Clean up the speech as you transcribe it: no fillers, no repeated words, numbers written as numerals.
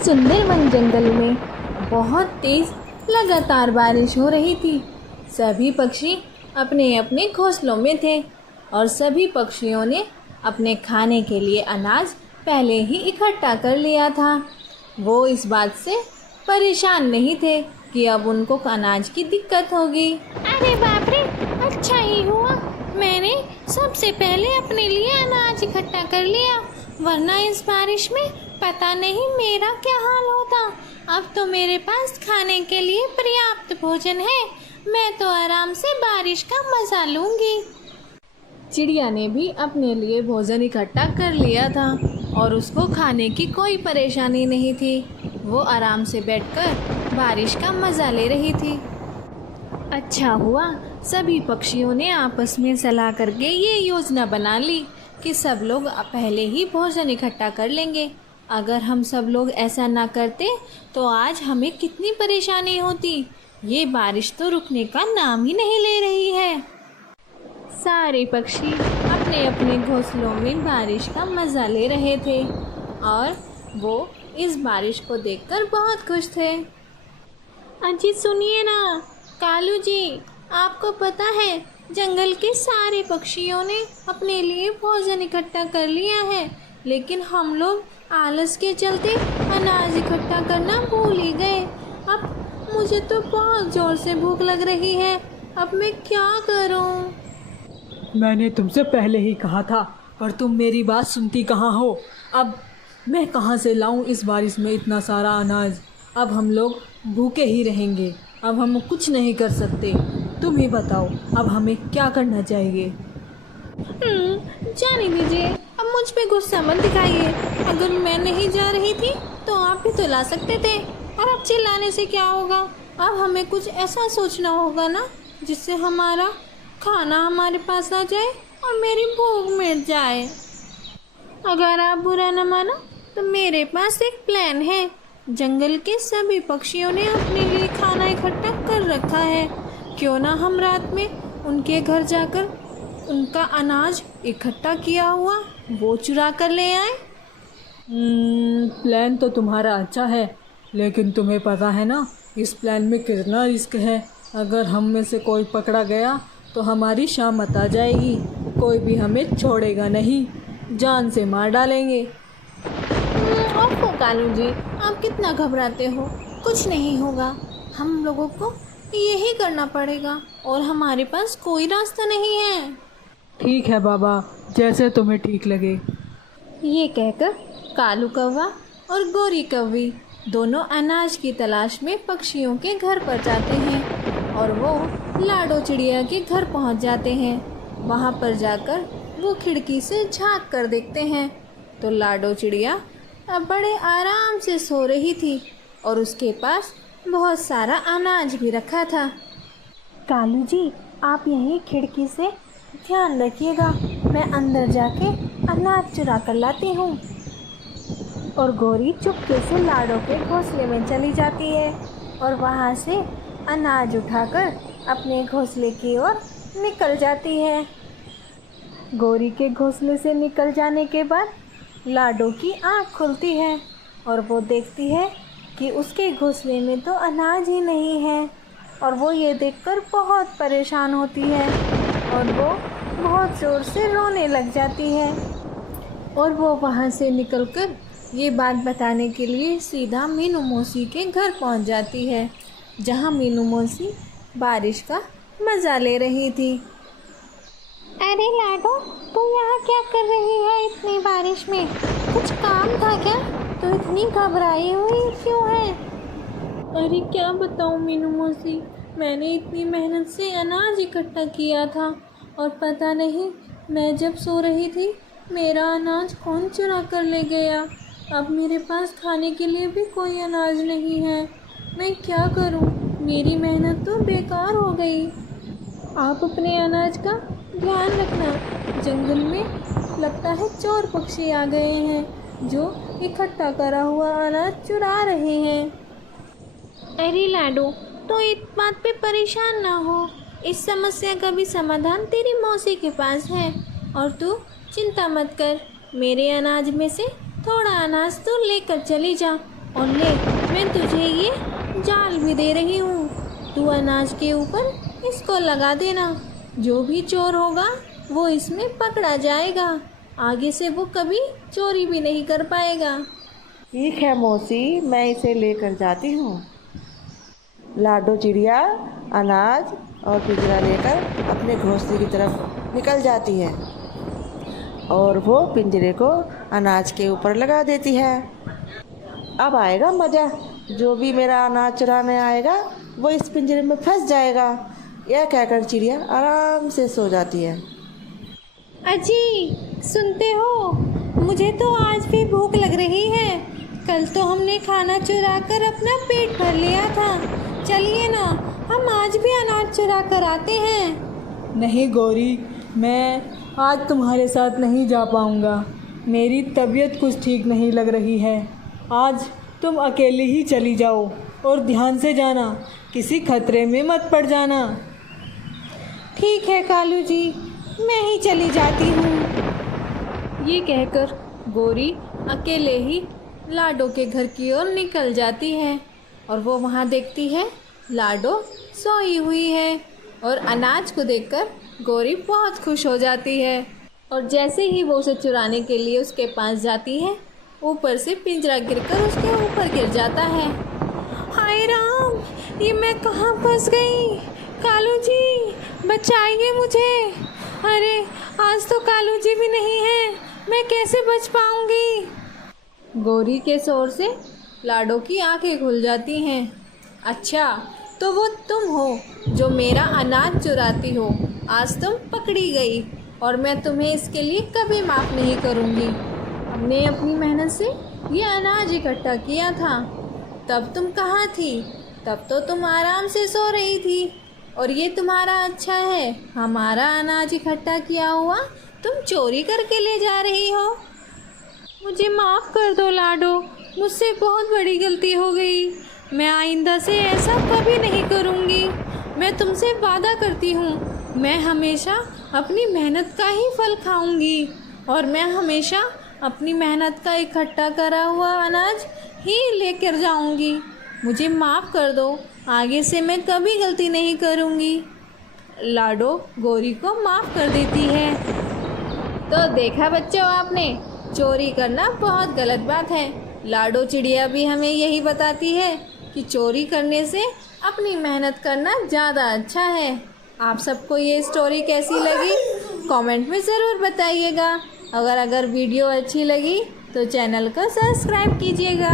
सुंदर वन जंगल में बहुत तेज लगातार बारिश हो रही थी। सभी पक्षी अपने अपने घोंसलों में थे और सभी पक्षियों ने अपने खाने के लिए अनाज पहले ही इकट्ठा कर लिया था। वो इस बात से परेशान नहीं थे कि अब उनको अनाज की दिक्कत होगी। अरे बाप रे, अच्छा ही हुआ मैंने सबसे पहले अपने लिए अनाज इकट्ठा कर लिया, वरना इस बारिश में पता नहीं मेरा क्या हाल होता। अब तो मेरे पास खाने के लिए पर्याप्त भोजन है, मैं तो आराम से बारिश का मजा लूंगी। चिड़िया ने भी अपने लिए भोजन इकट्ठा कर लिया था और उसको खाने की कोई परेशानी नहीं थी। वो आराम से बैठकर बारिश का मज़ा ले रही थी। अच्छा हुआ सभी पक्षियों ने आपस में सलाह करके ये योजना बना ली कि सब लोग पहले ही भोजन इकट्ठा कर लेंगे। अगर हम सब लोग ऐसा ना करते तो आज हमें कितनी परेशानी होती। ये बारिश तो रुकने का नाम ही नहीं ले रही है। सारे पक्षी अपने अपने घोंसलों में बारिश का मज़ा ले रहे थे और वो इस बारिश को देखकर बहुत खुश थे। अजी सुनिए ना कालू जी, आपको पता है जंगल के सारे पक्षियों ने अपने लिए भोजन इकट्ठा कर लिया है, लेकिन हम लोग आलस के चलते अनाज इकट्ठा करना भूल ही गए। अब मुझे तो बहुत ज़ोर से भूख लग रही है, अब मैं क्या करूं? मैंने तुमसे पहले ही कहा था पर तुम मेरी बात सुनती कहाँ हो। अब मैं कहाँ से लाऊं इस बारिश में इतना सारा अनाज। अब हम लोग भूखे ही रहेंगे, अब हम कुछ नहीं कर सकते। तुम ही बताओ अब हमें क्या करना चाहिए। जाने दीजिए, अब मुझ पे गुस्सा मत दिखाइए। अगर मैं नहीं जा रही थी तो आप भी तो ला सकते थे, और अब चिल्लाने से क्या होगा। अब हमें कुछ ऐसा सोचना होगा ना जिससे हमारा खाना हमारे पास आ जाए और मेरी भूख मिट जाए। अगर आप बुरा न मानो तो मेरे पास एक प्लान है। जंगल के सभी पक्षियों ने अपने लिए खाना इकट्ठा कर रखा है, क्यों ना हम रात में उनके घर जाकर उनका अनाज इकट्ठा किया हुआ वो चुरा कर ले आए। प्लान तो तुम्हारा अच्छा है, लेकिन तुम्हें पता है ना इस प्लान में कितना रिस्क है। अगर हम में से कोई पकड़ा गया तो हमारी शामत आ जाएगी, कोई भी हमें छोड़ेगा नहीं, जान से मार डालेंगे। ओहो कालू जी, आप कितना घबराते हो, कुछ नहीं होगा। हम लोगों को यही करना पड़ेगा और हमारे पास कोई रास्ता नहीं है। ठीक है बाबा, जैसे तुम्हें ठीक लगे। ये कहकर कालू कौवा और गोरी कौवी दोनों अनाज की तलाश में पक्षियों के घर पर जाते हैं और वो लाडो चिड़िया के घर पहुंच जाते हैं। वहां पर जाकर वो खिड़की से झांक कर देखते हैं तो लाडो चिड़िया अब बड़े आराम से सो रही थी और उसके पास बहुत सारा अनाज भी रखा था। कालू जी, आप यहीं खिड़की से ध्यान रखिएगा, मैं अंदर जाके अनाज चुरा कर लाती हूँ। और गोरी चुपके से लाडो के घोंसले में चली जाती है और वहाँ से अनाज उठाकर अपने घोंसले की ओर निकल जाती है। गोरी के घोंसले से निकल जाने के बाद लाडो की आँख खुलती है और वो देखती है कि उसके घोंसले में तो अनाज ही नहीं है, और वो ये देखकर बहुत परेशान होती है और वो बहुत ज़ोर से रोने लग जाती है। और वो वहाँ से निकलकर ये बात बताने के लिए सीधा मीनू मौसी के घर पहुँच जाती है, जहाँ मीनू मौसी बारिश का मज़ा ले रही थी। अरे लाडो, तू यहाँ क्या कर रही है इतनी बारिश में? कुछ काम था क्या? तू इतनी घबराई हुई क्यों है? अरे क्या बताऊँ मीनू मौसी, मैंने इतनी मेहनत से अनाज इकट्ठा किया था और पता नहीं मैं जब सो रही थी मेरा अनाज कौन चुरा कर ले गया। अब मेरे पास खाने के लिए भी कोई अनाज नहीं है, मैं क्या करूं? मेरी मेहनत तो बेकार हो गई। आप अपने अनाज का ध्यान रखना, जंगल में लगता है चोर पक्षी आ गए हैं जो इकट्ठा करा हुआ अनाज चुरा रहे हैं। अरे लाडो, तो इस बात पे परेशान ना हो, इस समस्या का भी समाधान तेरी मौसी के पास है। और तू चिंता मत कर, मेरे अनाज में से थोड़ा अनाज तू लेकर चली जा। और ले, मैं तुझे ये जाल भी दे रही हूँ, तू अनाज के ऊपर इसको लगा देना। जो भी चोर होगा वो इसमें पकड़ा जाएगा, आगे से वो कभी चोरी भी नहीं कर पाएगा। ठीक है मौसी, मैं इसे लेकर जाती हूँ। लाडो चिड़िया अनाज और पिंजरा लेकर अपने घोंसले की तरफ निकल जाती है और वो पिंजरे को अनाज के ऊपर लगा देती है। अब आएगा मज़ा, जो भी मेरा अनाज चुराने आएगा वो इस पिंजरे में फंस जाएगा। यह कहकर चिड़िया आराम से सो जाती है। अजी सुनते हो, मुझे तो आज भी भूख लग रही है। कल तो हमने खाना चुरा कर अपना पेट भर लिया था। चलिए ना, हम आज भी अनाज चुरा कर आते हैं। नहीं गौरी, मैं आज तुम्हारे साथ नहीं जा पाऊँगा। मेरी तबीयत कुछ ठीक नहीं लग रही है। आज तुम अकेले ही चली जाओ और ध्यान से जाना, किसी खतरे में मत पड़ जाना। ठीक है कालू जी, मैं ही चली जाती हूँ। ये कहकर गौरी अकेले ही लाडो के घर की ओर निकल जाती है और वो वहाँ देखती है लाडो सोई हुई है। और अनाज को देखकर गौरी बहुत खुश हो जाती है और जैसे ही वो उसे चुराने के लिए उसके पास जाती है, ऊपर से पिंजरा गिरकर उसके ऊपर गिर जाता है। हाय राम, ये मैं कहाँ फंस गई? कालू जी बचाइए मुझे। अरे आज तो कालू जी भी नहीं है, मैं कैसे बच पाऊंगी? गौरी के शोर से लाडो की आंखें खुल जाती हैं। अच्छा, तो वो तुम हो जो मेरा अनाज चुराती हो। आज तुम पकड़ी गई और मैं तुम्हें इसके लिए कभी माफ़ नहीं करूँगी। हमने अपनी मेहनत से ये अनाज इकट्ठा किया था। तब तुम कहाँ थी? तब तो तुम आराम से सो रही थी और ये तुम्हारा अच्छा है, हमारा अनाज इकट्ठा किया हुआ तुम चोरी करके ले जा रही हो। मुझे माफ़ कर दो लाडो, मुझसे बहुत बड़ी गलती हो गई। मैं आइंदा से ऐसा कभी नहीं करूँगी। मैं तुमसे वादा करती हूँ, मैं हमेशा अपनी मेहनत का ही फल खाऊंगी और मैं हमेशा अपनी मेहनत का इकट्ठा करा हुआ अनाज ही लेकर जाऊंगी। मुझे माफ़ कर दो, आगे से मैं कभी गलती नहीं करूँगी। लाडो गौरी को माफ़ कर देती है। तो देखा बच्चों आपने, चोरी करना बहुत गलत बात है। लाडो चिड़िया भी हमें यही बताती है कि चोरी करने से अपनी मेहनत करना ज़्यादा अच्छा है। आप सबको ये स्टोरी कैसी लगी कमेंट में ज़रूर बताइएगा। अगर वीडियो अच्छी लगी तो चैनल को सब्सक्राइब कीजिएगा।